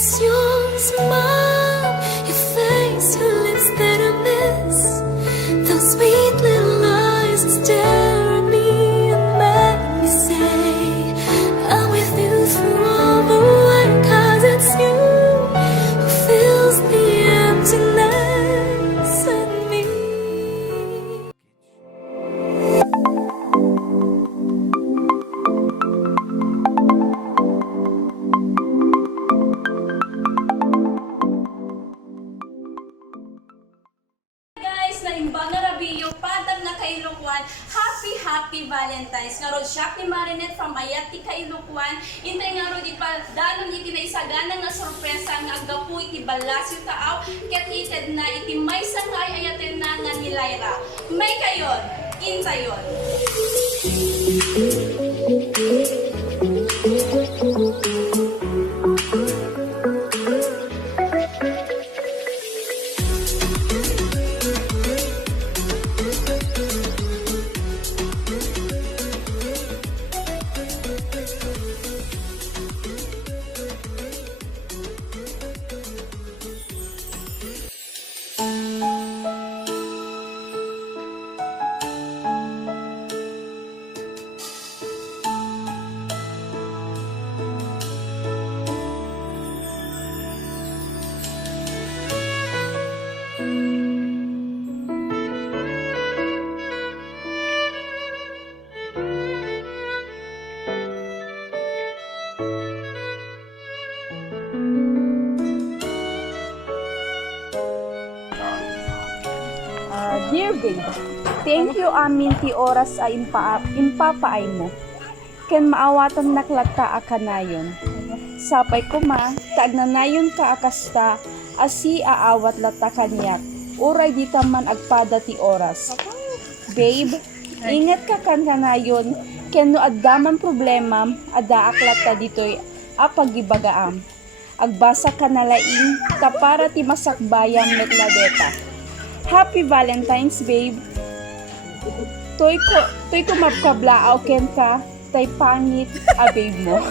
it's your smile, your face, your lips that I miss. Those sweet little eyes that stare at me and make me say, I'm with you through all the way, 'cause it's you who fills the emptiness in me. Happy Valentines. Nga rod siya ni Marinette from Ayat ti Ilocos. Intay nga rod ipadalong iti na isagana nga sorpresa nga agapu iti balasyo taaw ket ited na iti may sangay ayaten na nga ni Lyra. May kayon, intayon. Dear Babe, thank you amin ti oras ay impapaay mo. Ken maawatan naklata akanayon. Sapay ko ma, kaagnanayon ka akasta, asi aawat lata kanyak. Uray di ka man agpada ti oras. Babe, ingat ka kan kanayon, ken no addaman problema, ada aklata ditoy apagibagaam. Agbasa ka nalaing, tapara ti masakbayam metladeta. Happy Valentines Babe. Toy ko mapkablaaw ken ka, tay pangit a babe mo.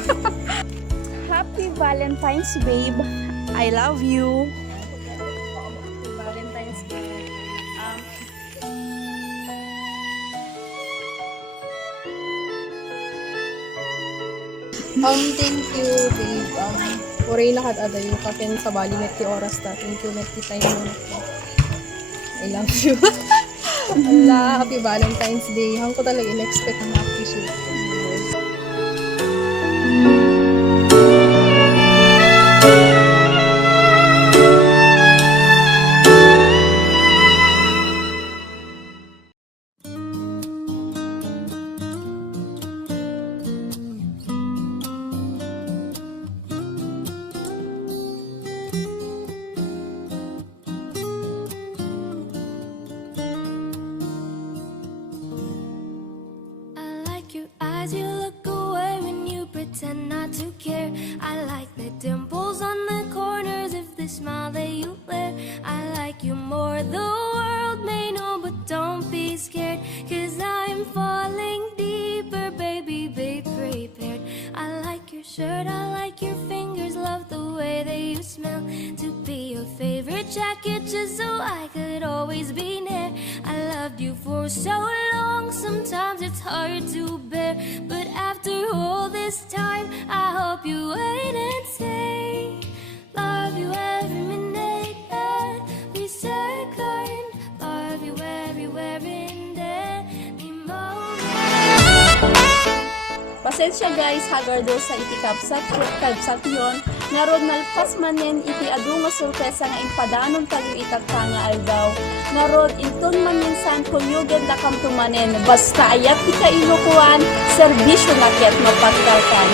Happy Valentines Babe. I love you. Happy Valentines Babe. Thank you, babe. Oray lakat adayo ka ken sa bali met ti oras ta. Thank you met ti time mo. I love you. Allah, happy Valentine's Day. Hang ko talaga in-expect na appreciate ko. You look away when you pretend not to care. I like the dimples on the corners of the smile that you wear. I like you more, the world may know, but don't be scared, 'cause I'm falling deeper, baby, be prepared. I like your shirt, I like your fingers, love the way that you smell. To be your favorite jacket just so I could always be near. I loved you for so long, sometimes it's hard to bear, but after all this time, I hope you wait and say, love you every minute that we second, love you everywhere in any moment. Pasensya guys, hagardo sa itikabsat yon. Narod nalpas manen iti adu nga sorpresa nga impadanon tayo itakta nga aldaw. Narod inton man minsan kunyugan da kam tumanen. Basta ayat ti kainukuan, serbisyo na ket mapatkalkan.